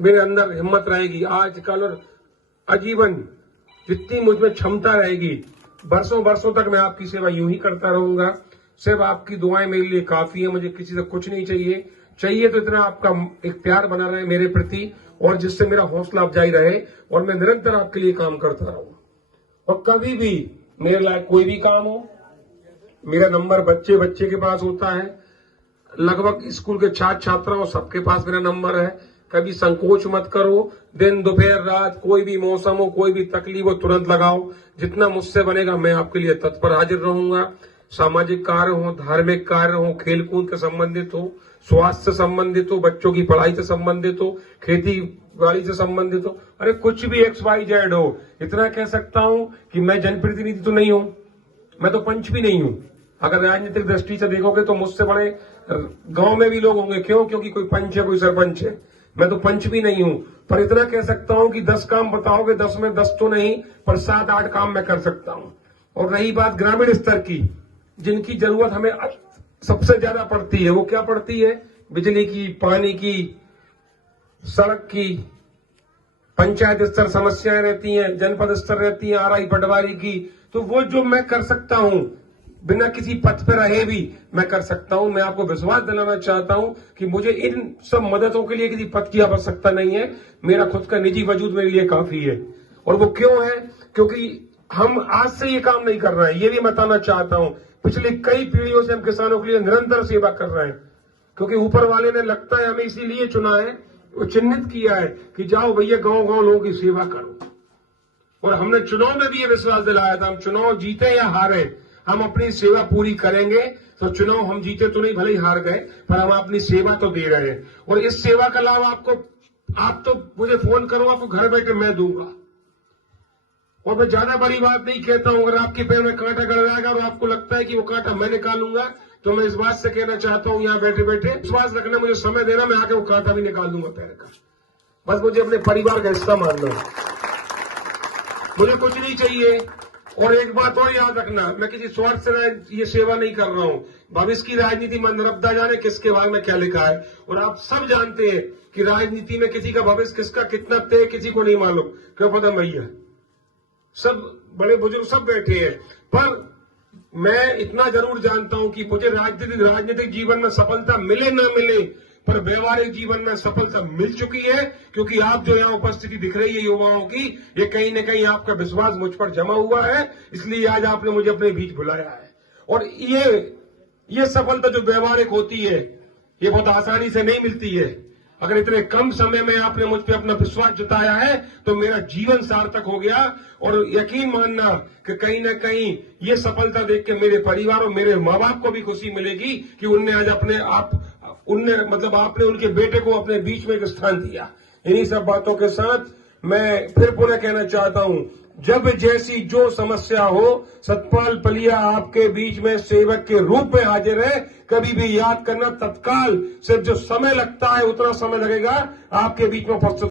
मेरे अंदर हिम्मत रहेगी आज कल और आजीवन, जितनी मुझ में क्षमता रहेगी, बरसों बरसों तक मैं आपकी सेवा यूं ही करता रहूंगा। सिर्फ आपकी दुआएं मेरे लिए काफी है, मुझे किसी से कुछ नहीं चाहिए। चाहिए तो इतना आपका एक प्यार बना रहे मेरे प्रति, और जिससे मेरा हौसला अफजाई रहे और मैं निरंतर आपके लिए काम करता रहूं। और कभी भी मेरे लायक कोई भी काम हो, मेरा नंबर बच्चे बच्चे के पास होता है, लगभग स्कूल के छात्र छात्राओं सबके पास मेरा नंबर है। कभी संकोच मत करो, दिन दोपहर रात कोई भी मौसम हो, कोई भी तकलीफ हो, तुरंत लगाओ। जितना मुझसे बनेगा मैं आपके लिए तत्पर हाजिर रहूंगा। सामाजिक कार्य हो, धार्मिक कार्य हो, खेलकूद से संबंधित हो, स्वास्थ्य से संबंधित हो, बच्चों की पढ़ाई से संबंधित हो, खेती बाड़ी से संबंधित हो, अरे कुछ भी XYZ हो, इतना कह सकता हूं कि मैं जनप्रतिनिधि तो नहीं हूं, मैं तो पंच भी नहीं हूं। अगर राजनीतिक दृष्टि से देखोगे तो मुझसे बड़े गांव में भी लोग होंगे। क्यों? क्योंकि कोई पंच है, कोई सरपंच है। मैं तो पंच भी नहीं हूं, पर इतना कह सकता हूं कि 10 काम बताओगे, 10 में 10 तो नहीं, पर 7-8 काम मैं कर सकता हूं। और रही बात ग्रामीण स्तर की, जिनकी जरूरत हमें सबसे ज्यादा पड़ती है, वो क्या पड़ती है? बिजली की, पानी की, सड़क की, पंचायत स्तर समस्याएं रहती हैं, जनपद स्तर रहती हैं, RI पटवारी की। तो वो जो मैं कर सकता हूं, बिना किसी पद पर रहे भी मैं कर सकता हूं। मैं आपको विश्वास दिलाना चाहता हूं कि मुझे इन सब मददों के लिए किसी पद की आवश्यकता नहीं है। मेरा खुद का निजी वजूद मेरे लिए काफी है। और वो क्यों है? क्योंकि हम आज से ये काम नहीं कर रहे हैं, ये भी बताना चाहता हूं। पिछले कई पीढ़ियों से हम किसानों के लिए निरंतर सेवा कर रहे हैं, क्योंकि ऊपर वाले ने लगता है हमें इसीलिए चुना है, वो चिन्हित किया है कि जाओ भैया गांव गांव लोगों की सेवा करो। और हमने चुनाव में भी ये विश्वास दिलाया था, हम चुनाव जीते या हारे, हम अपनी सेवा पूरी करेंगे। तो चुनाव हम जीते तो नहीं, भले ही हार गए, पर हम अपनी सेवा तो दे रहे हैं। और इस सेवा का लाभ आप तो मुझे फोन करो, आपको घर बैठे मैं दूंगा। और मैं ज्यादा बड़ी बात नहीं कहता हूं, अगर आपके पैर में कांटा गड़ जाएगा और आपको लगता है कि वो कांटा मैं निकालूंगा, तो मैं इस बात से कहना चाहता हूं, यहां बैठे बैठे विश्वास रखना, मुझे समय देना, मैं आके वो कांटा भी निकाल दूंगा पैर का। बस मुझे अपने परिवार का हिस्सा मानना है, मुझे कुछ नहीं चाहिए। और एक बात और याद रखना, मैं किसी स्वार्थ से ये सेवा नहीं कर रहा हूं। भविष्य की राजनीति में रब्दा जाने किसके भाग में क्या लिखा है। और आप सब जानते हैं कि राजनीति में किसी का भविष्य किसका कितना तय किसी को नहीं मालूम। क्यों पता? भैया सब बड़े बुजुर्ग सब बैठे हैं, पर मैं इतना जरूर जानता हूं कि मुझे राजनीतिक जीवन में सफलता मिले ना मिले, पर व्यवहारिक जीवन में सफलता मिल चुकी है। क्योंकि आप जो यहाँ उपस्थिति दिख रही है युवाओं की, ये कहीं न कहीं आपका विश्वास मुझ पर जमा हुआ है, इसलिए आज आपने मुझे अपने बीच बुलाया है। और ये सफलता जो व्यवहारिक होती है, ये बहुत आसानी से नहीं मिलती है। अगर इतने कम समय में आपने मुझ पर अपना विश्वास जताया है, तो मेरा जीवन सार्थक हो गया। और यकीन मानना कि कहीं ना कहीं ये सफलता देख के मेरे परिवार और मेरे माँ बाप को भी खुशी मिलेगी कि उनने आज आपने उनके बेटे को अपने बीच में एक स्थान दिया। इन्हीं सब बातों के साथ मैं फिर पुनः कहना चाहता हूं, जब जैसी जो समस्या हो, सतपाल पलिया आपके बीच में सेवक के रूप में हाजिर है। कभी भी याद करना, तत्काल सिर्फ जो समय लगता है उतना समय लगेगा आपके बीच में उपस्थित